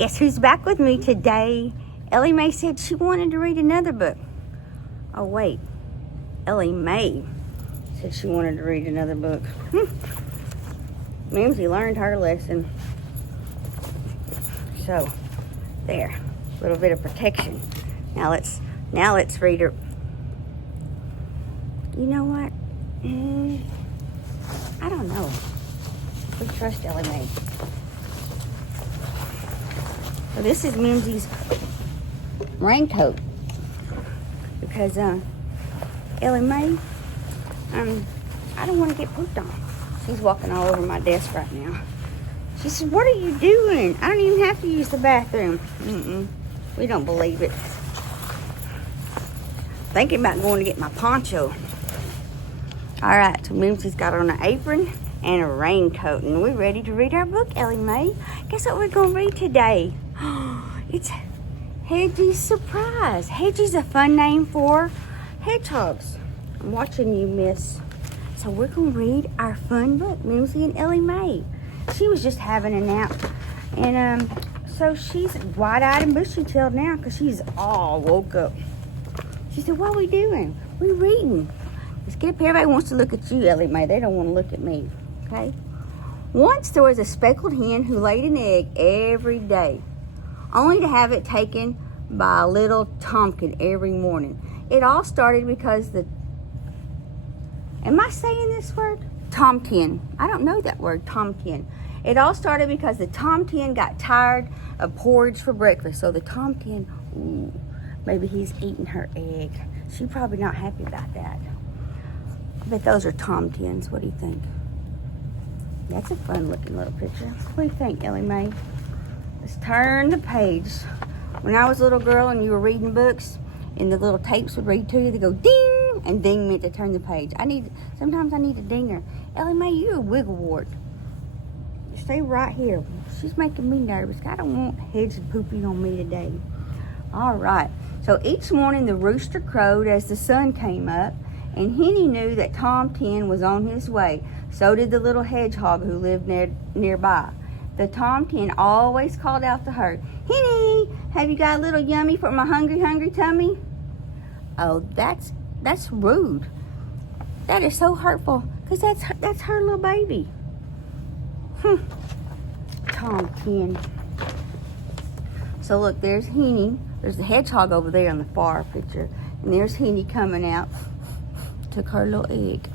Guess who's back with me today? Ellie Mae said she wanted to read another book. Oh, wait. Ellie Mae said she wanted to read another book. Mimzie learned her lesson. So, there. A little bit of protection. Now let's read her. You know what? I don't know. We trust Ellie Mae. So this is Mimzie's raincoat. Because Ellie Mae, I don't want to get pooped on. She's walking all over my desk right now. She said, "What are you doing? I don't even have to use the bathroom." We don't believe it. Thinking about going to get my poncho. All right, so Mimzie's got on an apron and a raincoat, and we're ready to read our book, Ellie Mae. Guess what we're going to read today? It's HEDGIE'S Surprise. HEDGIE'S a fun name for hedgehogs. I'm watching you, miss. So we're going to read our fun book, Mimzie and Ellie Mae. She was just having a nap, and so she's wide-eyed and bushy-tailed now because she's all woke up. She said, "What are we doing? We're reading." Let's get up here. Everybody wants to look at you, Ellie Mae. They don't want to look at me, okay? Once there was a speckled hen who laid an egg every day, only to have it taken by a little tomkin every morning. It all started because am I saying this word? Tomkin. I don't know that word, tomkin. It all started because the tomkin got tired of porridge for breakfast. So the tomkin, maybe he's eating her egg. She's probably not happy about that. I bet those are tomkins. What do you think? That's a fun looking little picture. What do you think, Ellie Mae? Let's turn the page. When I was a little girl and you were reading books and the little tapes would read to you, they go ding, and ding meant to turn the page. Sometimes I need a dinger. Ellie Mae, you're a wigglewort. Stay right here. She's making me nervous. I don't want heads pooping on me today. All right. So each morning the rooster crowed as the sun came up, and Henny knew that Tom Tin was on his way. So did the little hedgehog who lived nearby. The Tom Tin always called out to her, "Henny, have you got a little yummy for my hungry tummy?" Oh, that's rude. That is so hurtful, because that's her little baby. Tom Tin. So look, there's Henny. There's the hedgehog over there in the far picture. And there's Henny coming out. Took her little egg.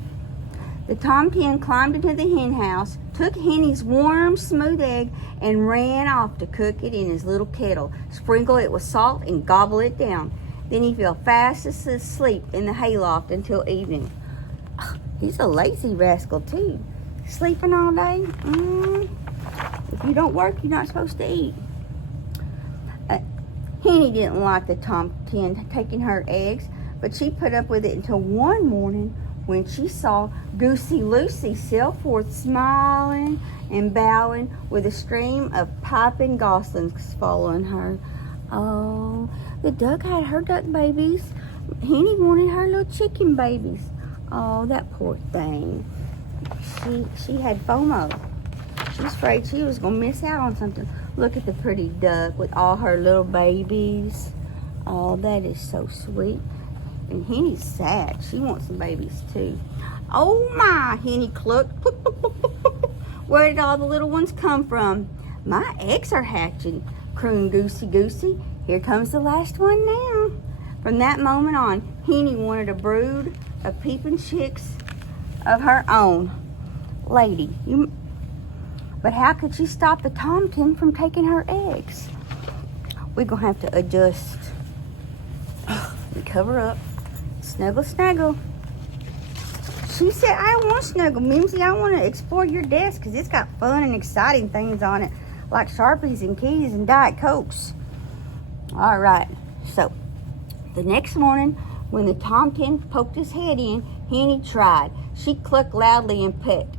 The Tom Tin climbed into the hen house, took Henny's warm, smooth egg, and ran off to cook it in his little kettle, sprinkle it with salt, and gobble it down. Then he fell fast asleep in the hayloft until evening. He's a lazy rascal, too. Sleeping all day? If you don't work, you're not supposed to eat. Henny didn't like the Tom Tin taking her eggs, but she put up with it until one morning when she saw Goosey Lucy sail forth smiling and bowing with a stream of piping goslings following her. Oh, the duck had her duck babies. Henny wanted her little chicken babies. Oh, that poor thing. She had FOMO. She was afraid she was going to miss out on something. Look at the pretty duck with all her little babies. Oh, that is so sweet. And Henny's sad. She wants some babies too. "Oh my," Henny clucked. "Where did all the little ones come from?" "My eggs are hatching," crooned Goosey. "Here comes the last one now." From that moment on, Henny wanted a brood of peeping chicks of her own. Lady, but how could she stop the tomkin from taking her eggs? We're going to have to adjust and cover up. Snuggle. She said, "I don't want to snuggle, Mimzie. I want to explore your desk because it's got fun and exciting things on it, like Sharpies and keys and Diet Cokes." All right. So, the next morning, when the tomkin poked his head in, Henny tried. She clucked loudly and pecked.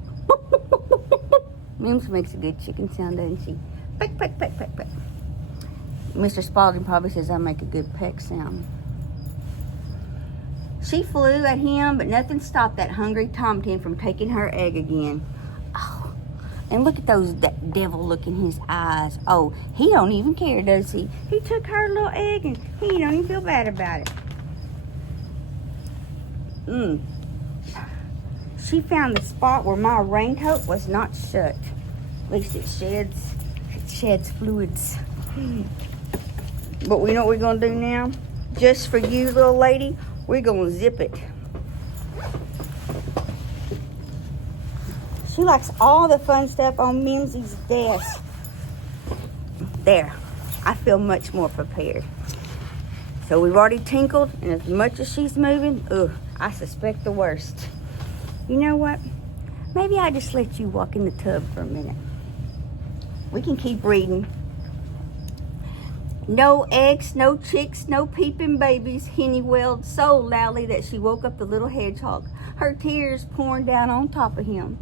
Mimzie makes a good chicken sound, doesn't she? Peck. Mr. Spalding probably says I make a good peck sound. She flew at him, but nothing stopped that hungry tomkin from taking her egg again. Oh, And look at that devil look in his eyes. Oh, he don't even care, does he? He took her little egg and he don't even feel bad about it. She found the spot where my raincoat was not shut. At least it sheds fluids. But we know what we're gonna do now? Just for you, little lady, we're gonna zip it. She likes all the fun stuff on Mimzie's desk. There, I feel much more prepared. So we've already tinkled, and as much as she's moving, I suspect the worst. You know what? Maybe I just let you walk in the tub for a minute. We can keep reading. No eggs, no chicks, no peeping babies, Henny wailed so loudly that she woke up the little hedgehog, her tears pouring down on top of him.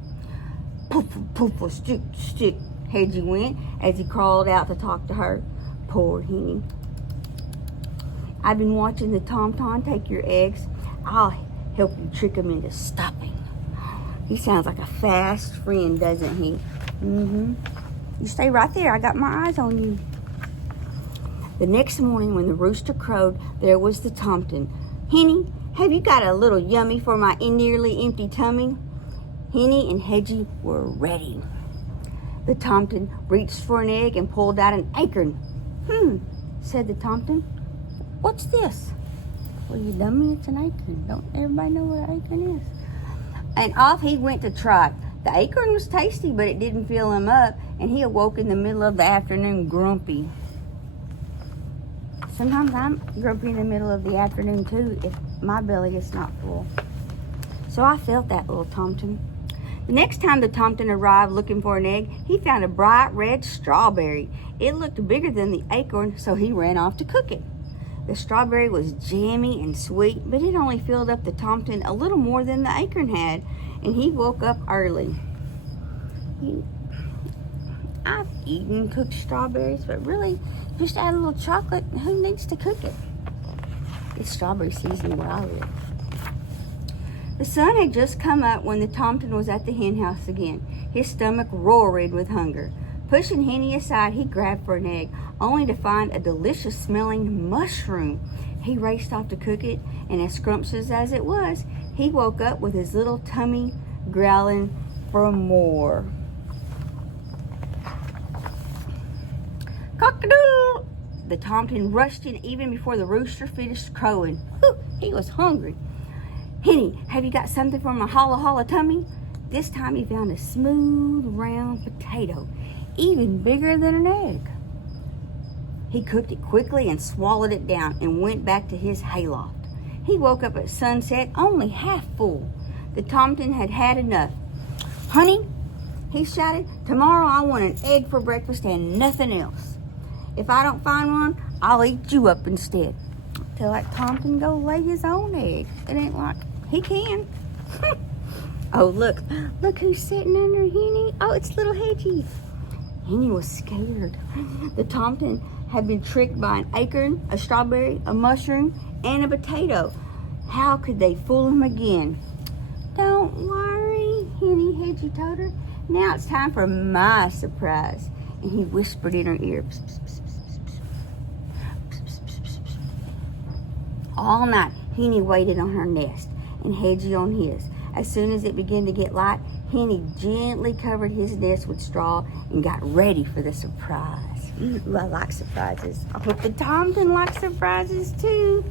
Poof, poof, stick, stick, Hedgie went as he crawled out to talk to her. Poor Henny. I've been watching the Tom-Tom take your eggs. I'll help you trick him into stopping. He sounds like a fast friend, doesn't he? You stay right there. I got my eyes on you. The next morning when the rooster crowed, there was the Tom-Tom. Henny, have you got a little yummy for my nearly empty tummy? Henny and Hedgie were ready. The Tom-Tom reached for an egg and pulled out an acorn. Said the Tom-Tom. What's this? Well, you dummy, it's an acorn. Don't everybody know what an acorn is? And off he went to try. The acorn was tasty, but it didn't fill him up, and he awoke in the middle of the afternoon grumpy. Sometimes I'm grumpy in the middle of the afternoon, too, if my belly is not full. So I felt that, little Tom-Tom. The next time the Tom-Tom arrived looking for an egg, he found a bright red strawberry. It looked bigger than the acorn, so he ran off to cook it. The strawberry was jammy and sweet, but it only filled up the Tom-Tom a little more than the acorn had, and he woke up early. I've eaten cooked strawberries, but really, just add a little chocolate. Who needs to cook it? It's strawberry season where I live. The sun had just come up when the Tom-Tom was at the hen house again. His stomach roared with hunger. Pushing Henny aside, he grabbed for an egg, only to find a delicious smelling mushroom. He raced off to cook it, and as scrumptious as it was, he woke up with his little tummy growling for more. Cock-a-doodle! The Tom-Tom rushed in even before the rooster finished crowing. Whew, he was hungry. Henny, have you got something for my holla tummy? This time he found a smooth, round potato, even bigger than an egg. He cooked it quickly and swallowed it down and went back to his hayloft. He woke up at sunset only half full. The Tom-Tom had had enough. Honey, he shouted, tomorrow I want an egg for breakfast and nothing else. If I don't find one, I'll eat you up instead. Till that Tom-Tom go lay his own egg. It ain't like he can. Oh, look who's sitting under Henny. Oh, it's little Hedgie. Henny was scared. The Tom-Tom had been tricked by an acorn, a strawberry, a mushroom, and a potato. How could they fool him again? Don't worry, Henny, Hedgie told her. Now it's time for my surprise. And he whispered in her ear. Psst, psst, psst, psst, psst, psst, psst, psst, psst. All night, Henny waited on her nest and Hedgie on his. As soon as it began to get light, Henny gently covered his nest with straw and got ready for the surprise. Ooh, I like surprises. I hope the Tom-Tom likes surprises too.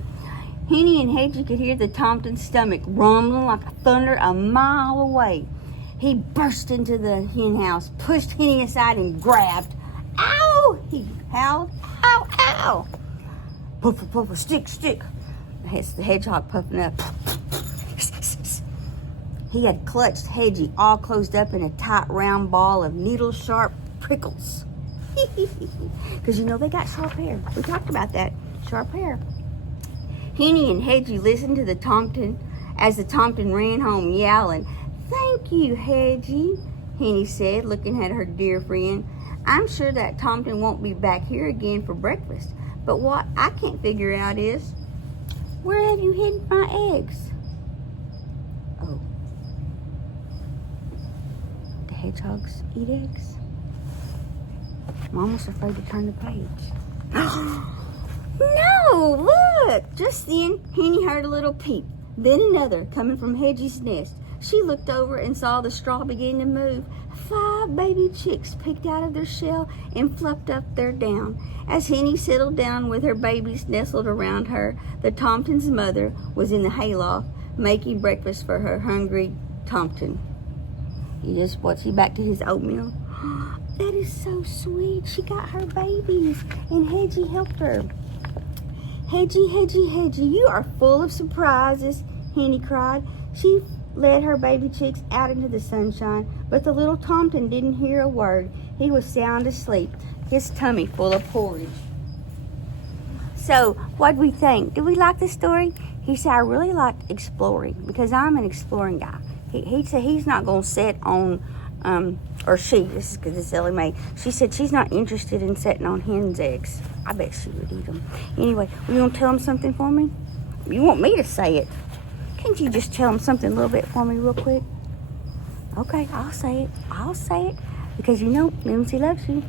Henny and Hedgie could hear the Tom-Tom's stomach rumbling like thunder a mile away. He burst into the hen house, pushed Henny aside and grabbed. Ow! He howled. Ow, ow! Poof, poof, stick, stick. That's the hedgehog puffing up. He had clutched Hedgie all closed up in a tight round ball of needle-sharp prickles. Because you know they got sharp hair. We talked about that. Sharp hair. Henny and Hedgie listened to the Tom-Tom as the Tom-Tom ran home yowling. Thank you, Hedgie, Henny said, looking at her dear friend. I'm sure that Tom-Tom won't be back here again for breakfast. But what I can't figure out is, where have you hidden my eggs? Oh. The hedgehogs eat eggs? I'm almost afraid to turn the page. No, look! Just then, Henny heard a little peep, then another coming from Hedgie's nest. She looked over and saw the straw begin to move. 5 baby chicks peeked out of their shell and fluffed up their down. As Henny settled down with her babies nestled around her, the Tomton's mother was in the hayloft making breakfast for her hungry Tomton. He just watched back to his oatmeal. That is so sweet. She got her babies and Hedgie helped her. Hedgie, Hedgie, Hedgie, you are full of surprises, Henny cried. She led her baby chicks out into the sunshine, but the little Tomton didn't hear a word. He was sound asleep, his tummy full of porridge. So, what'd we think? Did we like the story? He said, I really liked exploring because I'm an exploring guy. He said he's not going to sit on, this is because it's Ellie Mae. She said she's not interested in sitting on hen's eggs. I bet she would eat them. Anyway, you want to tell him something for me? You want me to say it? Can't you just tell him something a little bit for me real quick? Okay, I'll say it. I'll say it because you know Mimzie loves you.